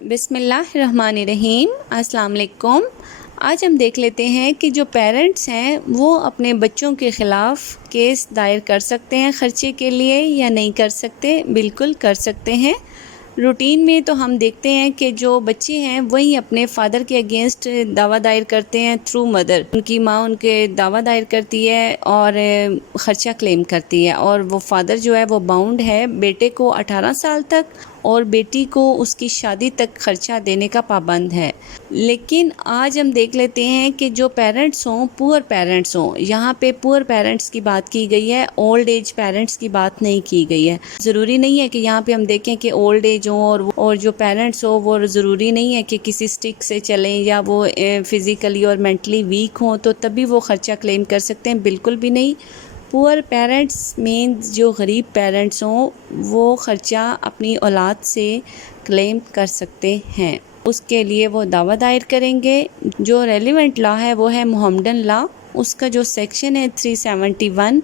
بسم اللہ الرحمن الرحیم۔ السلام علیکم۔ آج ہم دیکھ لیتے ہیں کہ جو پیرنٹس ہیں وہ اپنے بچوں کے خلاف کیس دائر کر سکتے ہیں خرچے کے لیے یا نہیں کر سکتے۔ بالکل کر سکتے ہیں۔ روٹین میں تو ہم دیکھتے ہیں کہ جو بچے ہیں وہی اپنے فادر کے اگینسٹ دعویٰ دائر کرتے ہیں تھرو مدر۔ ان کی ماں ان کے دعویٰ دائر کرتی ہے اور خرچہ کلیم کرتی ہے، اور وہ فادر جو ہے وہ باؤنڈ ہے بیٹے کو 18 سال تک اور بیٹی کو اس کی شادی تک خرچہ دینے کا پابند ہے۔ لیکن آج ہم دیکھ لیتے ہیں کہ جو پیرنٹس ہوں، پور پیرنٹس ہوں، یہاں پہ پور پیرنٹس کی بات کی گئی ہے، اولڈ ایج پیرنٹس کی بات نہیں کی گئی ہے۔ ضروری نہیں ہے کہ یہاں پہ ہم دیکھیں کہ اولڈ ایج ہوں اور جو پیرنٹس ہوں وہ ضروری نہیں ہے کہ کسی سٹک سے چلیں یا وہ فزیکلی اور مینٹلی ویک ہوں تو تبھی وہ خرچہ کلیم کر سکتے ہیں۔ بالکل بھی نہیں۔ پور پیرنٹس مینز جو غریب پیرنٹس ہوں وہ خرچہ اپنی اولاد سے کلیم کر سکتے ہیں۔ اس کے لیے وہ دعویٰ دائر کریں گے۔ جو ریلیونٹ لا ہے وہ ہے محمدن لا، اس کا جو سیکشن ہے 371،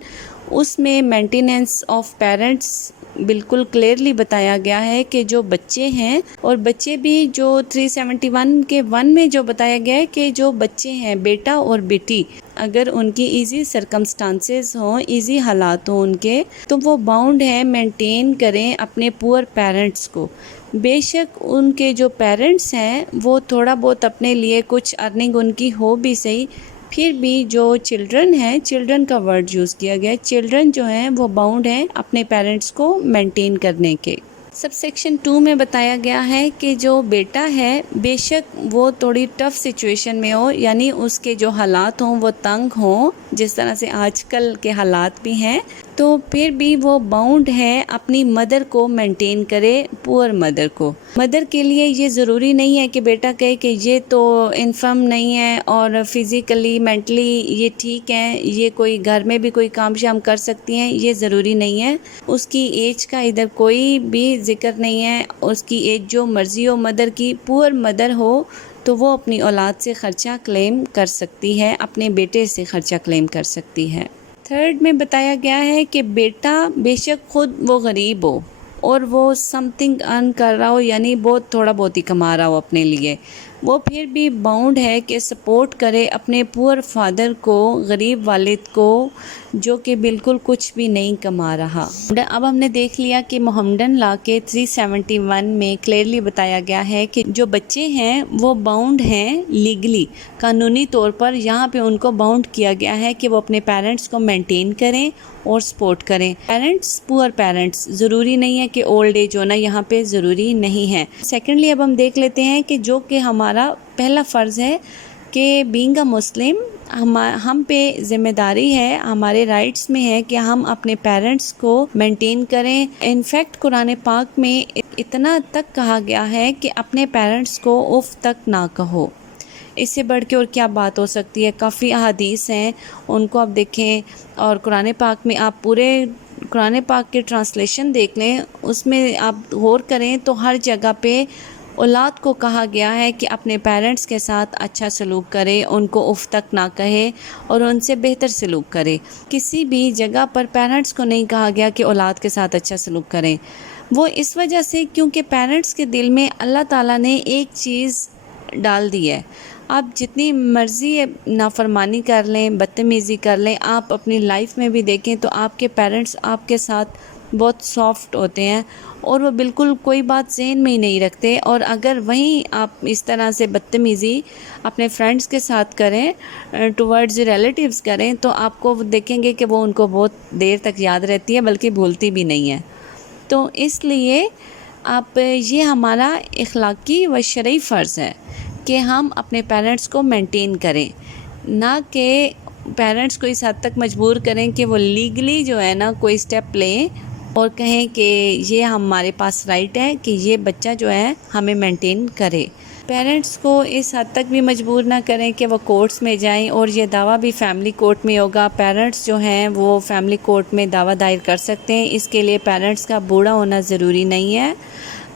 اس میں مینٹیننس آف پیرنٹس بالکل کلیئرلی بتایا گیا ہے کہ جو بچے ہیں، اور بچے بھی جو 371 کے 1 میں جو بتایا گیا ہے کہ جو بچے ہیں بیٹا اور بیٹی، اگر ان کی ایزی سرکمسٹانسز ہوں، ایزی حالات ہوں ان کے، تو وہ باؤنڈ ہے مینٹین کریں اپنے پور پیرنٹس کو۔ بے شک ان کے جو پیرنٹس ہیں وہ تھوڑا بہت اپنے لیے کچھ ارننگ ان کی ہو بھی صحیح، پھر بھی جو چلڈرن ہیں، چلڈرن کا ورڈ یوز کیا گیا ہے، چلڈرن جو ہیں وہ باؤنڈ ہیں اپنے پیرنٹس کو مینٹین کرنے کے۔ سب سیکشن 2 میں بتایا گیا ہے کہ جو بیٹا ہے بے شک وہ تھوڑی ٹف سچویشن میں ہو، یعنی اس کے جو حالات ہوں وہ تنگ ہوں، جس طرح سے آج کل کے حالات بھی ہیں، تو پھر بھی وہ باؤنڈ ہے اپنی مدر کو مینٹین کرے، پور مدر کو۔ مدر کے لیے یہ ضروری نہیں ہے کہ بیٹا کہے کہ یہ تو انفرم نہیں ہے اور فزیکلی مینٹلی یہ ٹھیک ہے، یہ کوئی گھر میں بھی کوئی کام شام کر سکتی ہیں، یہ ضروری نہیں ہے۔ اس کی ایج کا ادھر کوئی بھی ذکر نہیں ہے، اس کی ایج جو مرضی ہو مدر کی، پور مدر ہو تو وہ اپنی اولاد سے خرچہ کلیم کر سکتی ہے، اپنے بیٹے سے خرچہ کلیم کر سکتی ہے۔ تھرڈ میں بتایا گیا ہے کہ بیٹا بے شک خود وہ غریب ہو اور وہ سم تھنگ ارن کر رہا ہو، یعنی بہت تھوڑا بہت ہی کما رہا ہو اپنے لیے، وہ پھر بھی باؤنڈ ہے کہ سپورٹ کرے اپنے پور فادر کو، غریب والد کو، جو کہ بالکل کچھ بھی نہیں کما رہا۔ اب ہم نے دیکھ لیا کہ محمدن لا کے 371 میں کلیئرلی بتایا گیا ہے کہ جو بچے ہیں وہ باؤنڈ ہیں لیگلی، قانونی طور پر یہاں پہ ان کو باؤنڈ کیا گیا ہے کہ وہ اپنے پیرنٹس کو مینٹین کریں اور سپورٹ کریں۔ پیرنٹس، پور پیرنٹس، ضروری نہیں ہے کہ اولڈ ایج ہونا یہاں پہ ضروری نہیں ہے۔ سیکنڈلی اب ہم دیکھ لیتے ہیں کہ جو کہ ہمارا پہلا فرض ہے کہ بینگ اے مسلم، ہم پہ ذمہ داری ہے، ہمارے رائٹس میں ہے کہ ہم اپنے پیرنٹس کو مینٹین کریں۔ انفیکٹ قرآن پاک میں اتنا تک کہا گیا ہے کہ اپنے پیرنٹس کو اف تک نہ کہو۔ اس سے بڑھ کے اور کیا بات ہو سکتی ہے؟ کافی احادیث ہیں، ان کو آپ دیکھیں، اور قرآن پاک میں آپ پورے قرآن پاک کے ٹرانسلیشن دیکھ لیں، اس میں آپ غور کریں تو ہر جگہ پہ اولاد کو کہا گیا ہے کہ اپنے پیرنٹس کے ساتھ اچھا سلوک کرے، ان کو اف تک نہ کہے اور ان سے بہتر سلوک کرے۔ کسی بھی جگہ پر پیرنٹس کو نہیں کہا گیا کہ اولاد کے ساتھ اچھا سلوک کریں۔ وہ اس وجہ سے کیونکہ پیرنٹس کے دل میں اللہ تعالیٰ نے ایک چیز ڈال دی ہے، آپ جتنی مرضی نافرمانی کر لیں، بدتمیزی کر لیں، آپ اپنی لائف میں بھی دیکھیں تو آپ کے پیرنٹس آپ کے ساتھ بہت سافٹ ہوتے ہیں اور وہ بالکل کوئی بات ذہن میں ہی نہیں رکھتے، اور اگر وہیں آپ اس طرح سے بدتمیزی اپنے فرینڈس کے ساتھ کریں، ٹورڈز ریلیٹیوز کریں، تو آپ کو دیکھیں گے کہ وہ ان کو بہت دیر تک یاد رہتی ہے، بلکہ بھولتی بھی نہیں ہے۔ تو اس لیے یہ ہمارا اخلاقی و شرعی فرض ہے کہ ہم اپنے پیرنٹس کو مینٹین کریں، نہ کہ پیرنٹس کو اس حد تک مجبور کریں کہ وہ لیگلی جو ہے نا کوئی سٹیپ لیں اور کہیں کہ یہ ہمارے پاس رائٹ ہے کہ یہ بچہ جو ہے ہمیں مینٹین کرے۔ پیرنٹس کو اس حد تک بھی مجبور نہ کریں کہ وہ کورٹس میں جائیں، اور یہ دعویٰ بھی فیملی کورٹ میں ہوگا۔ پیرنٹس جو ہیں وہ فیملی کورٹ میں دعویٰ دائر کر سکتے ہیں، اس کے لیے پیرنٹس کا بوڑھا ہونا ضروری نہیں ہے،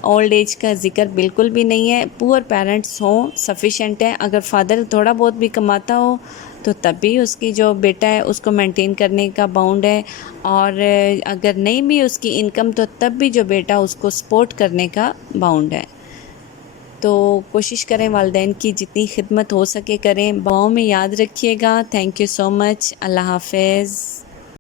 اولڈ ایج کا ذکر بالکل بھی نہیں ہے۔ پور پیرنٹس ہوں سفیشینٹ ہے۔ اگر فادر تھوڑا بہت بھی کماتا ہو تو تب بھی اس کی جو بیٹا ہے اس کو مینٹین کرنے کا باؤنڈ ہے، اور اگر نہیں بھی اس کی انکم تو تب بھی جو بیٹا اس کو سپورٹ کرنے کا باؤنڈ ہے۔ تو کوشش کریں والدین کی جتنی خدمت ہو سکے کریں. دعاؤں میں یاد رکھیے گا. تھینک یو سو مچ. اللہ حافظ.